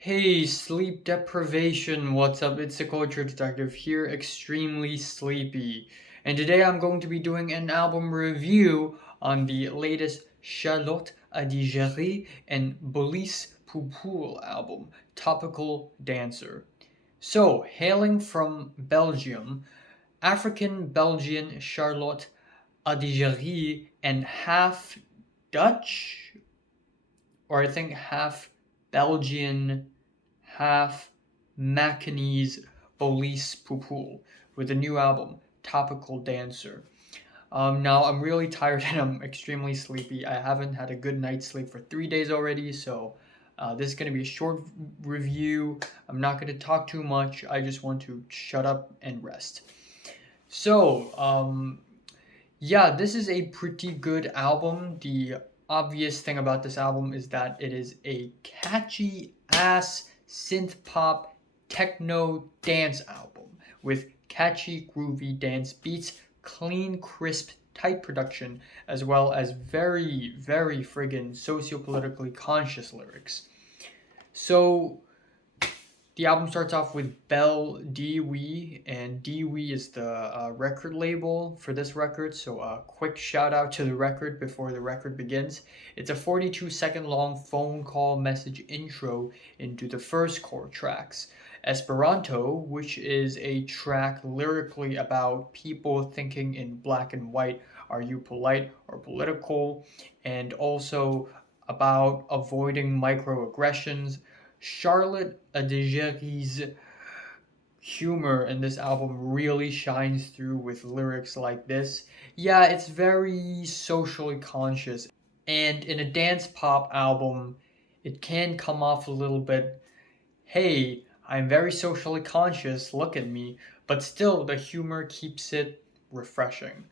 Hey, sleep deprivation, what's up? It's the Culture Detective here, extremely sleepy. And today I'm going to be doing an album review on the latest Charlotte Adigéry and Bolis Pupul album, Topical Dancer. So, hailing from Belgium, African Belgian Charlotte Adigéry and half Dutch, or I think half Belgian, half Macanese Bolis Pupul with a new album, Topical Dancer. Now I'm really tired and I'm extremely sleepy. I haven't had a good night's sleep for 3 days already, so this is going to be a short review. I'm not going to talk too much. I just want to shut up and rest. So, yeah, this is a pretty good album. The obvious thing about this album is that it is a catchy ass synth pop techno dance album with catchy groovy dance beats, clean, crisp, tight production, as well as very, very friggin' sociopolitically conscious lyrics. So the album starts off with Belle Dewey, and Dewey is the record label for this record. So, a quick shout out to the record before the record begins. It's a 42-second long phone call message intro into the first core tracks. Esperanto, which is a track lyrically about people thinking in black and white, are you polite or political, and also about avoiding microaggressions. Charlotte Adigéry's humor in this album really shines through with lyrics like this. Yeah, it's very socially conscious, and in a dance pop album, it can come off a little bit, hey, I'm very socially conscious, look at me, but still the humor keeps it refreshing.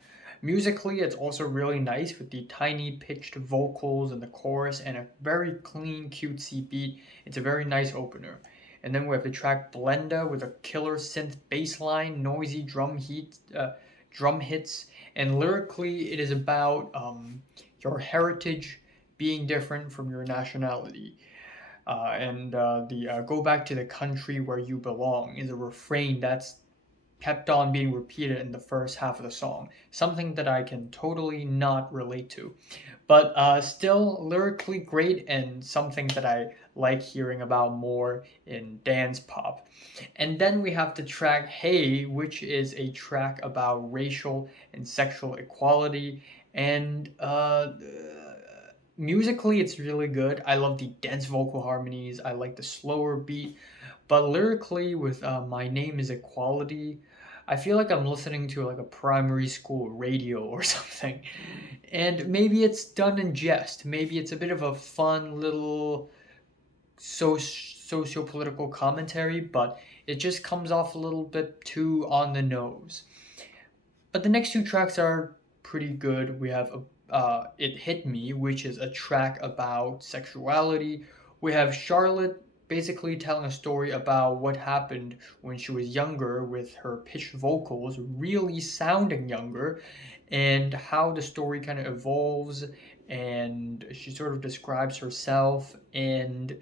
Musically, it's also really nice with the tiny pitched vocals in the chorus and a very clean, cutesy beat. It's a very nice opener. And then we have the track Blenda with a killer synth bass line, noisy drum hits, and lyrically, it is about your heritage being different from your nationality. And the go back to the country where you belong is a refrain that's kept on being repeated in the first half of the song. Something that I can totally not relate to. But still lyrically great and something that I like hearing about more in dance pop. And then we have the track Hey, which is a track about racial and sexual equality. And musically, it's really good. I love the dense vocal harmonies. I like the slower beat. But lyrically, with My Name is Equality, I feel like I'm listening to like a primary school radio or something. And maybe it's done in jest. Maybe it's a bit of a fun little socio-political commentary, but it just comes off a little bit too on the nose. But the next two tracks are pretty good. We have It Hit Me, which is a track about sexuality. We have Charlotte basically telling a story about what happened when she was younger with her pitched vocals really sounding younger and how the story kind of evolves, and she sort of describes herself, and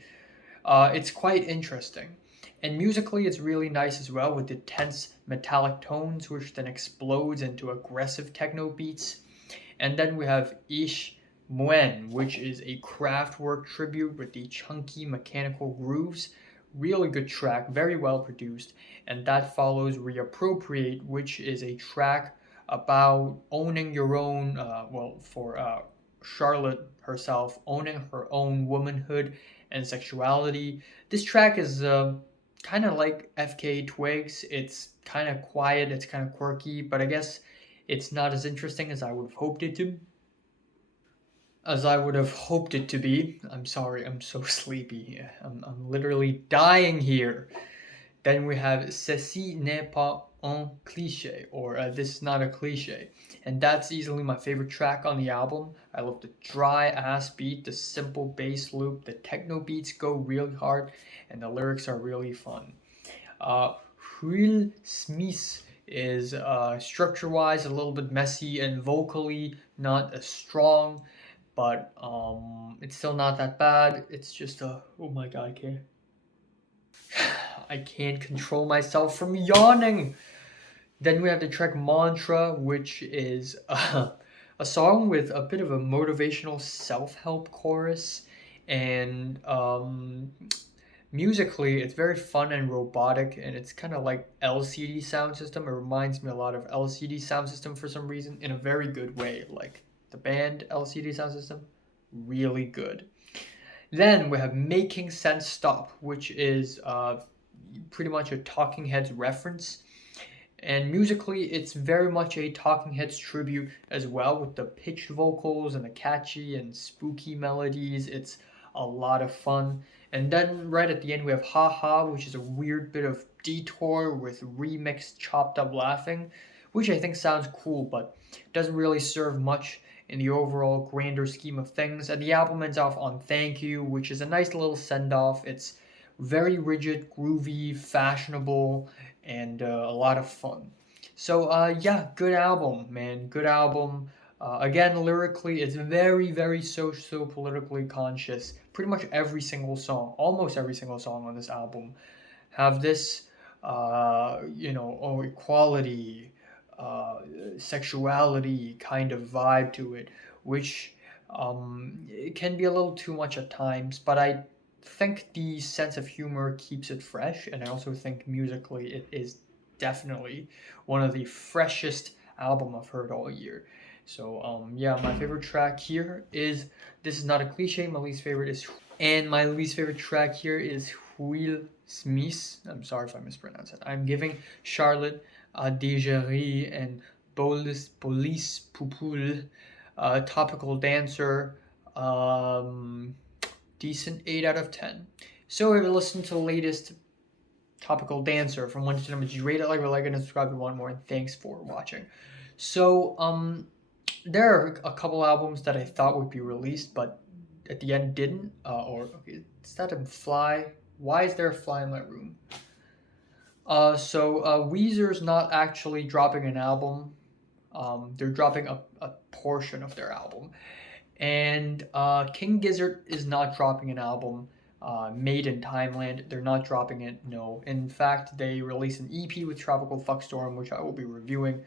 it's quite interesting. And musically, it's really nice as well with the tense metallic tones, which then explodes into aggressive techno beats. And then we have Ish Muen, which is a Kraftwerk tribute with the chunky mechanical grooves. Really good track, very well produced. And that follows Reappropriate, which is a track about owning your own, for Charlotte herself, owning her own womanhood and sexuality. This track is kind of like FK Twigs. It's kind of quiet, it's kind of quirky, but I guess it's not as interesting as I would have hoped it to. As I would have hoped it to be. I'm sorry, I'm so sleepy. I'm literally dying here. Then we have Ceci n'est pas un cliché, or This is not a cliche. And that's easily my favorite track on the album. I love the dry ass beat, the simple bass loop, the techno beats go really hard, and the lyrics are really fun. Will Smith is structure wise a little bit messy and vocally not as strong, but it's still not that bad. It's just a oh my god, okay. I can't control myself from yawning. Then we have the track Mantra, which is a song with a bit of a motivational self help chorus. And musically, it's very fun and robotic, and it's kind of like LCD Sound System. It reminds me a lot of LCD Sound System for some reason, in a very good way. Like the band LCD Sound System, really good. Then we have Making Sense Stop, which is pretty much a Talking Heads reference. And musically, it's very much a Talking Heads tribute as well, with the pitched vocals and the catchy and spooky melodies. It's a lot of fun. And then right at the end, we have Ha Ha, which is a weird bit of detour with remixed chopped up laughing, which I think sounds cool, but doesn't really serve much in the overall grander scheme of things. And the album ends off on Thank You, which is a nice little send off. It's very rigid, groovy, fashionable, and a lot of fun. So yeah, good album, man. Good album. Again, lyrically, it's very, very socio-politically conscious. Pretty much every single song, almost every single song on this album, have this, equality, uh, sexuality kind of vibe to it, which it can be a little too much at times, but I think the sense of humor keeps it fresh, and I also think musically it is definitely one of the freshest album I've heard all year. So yeah, my favorite track here is This Is Not a Cliche. My least favorite is, and my least favorite track here is Will Smith. I'm sorry if I mispronounce it. I'm giving Charlotte, Adigéry, and Bolis Pupul, Topical Dancer, decent 8 out of 10. So if you listen to the latest Topical Dancer from 1 to 10, would you rate it, like, and subscribe if you want more, and thanks for watching. So there are a couple albums that I thought would be released, but at the end didn't. Okay, is that a fly? Why is there a fly in my room? Weezer's not actually dropping an album. They're dropping a portion of their album. And King Gizzard is not dropping an album. Made in Thailand, they're not dropping it, no. In fact, they released an EP with Tropical Fuckstorm, which I will be reviewing.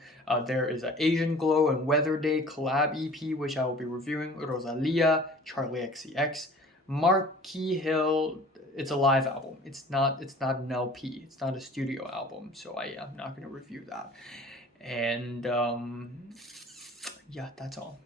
There is an Asian Glow and Weather Day collab EP, which I will be reviewing. Rosalia, Charlie XCX, Marquee Hill. It's a live album. It's not an LP. It's not a studio album, so I am not going to review that. And yeah, that's all.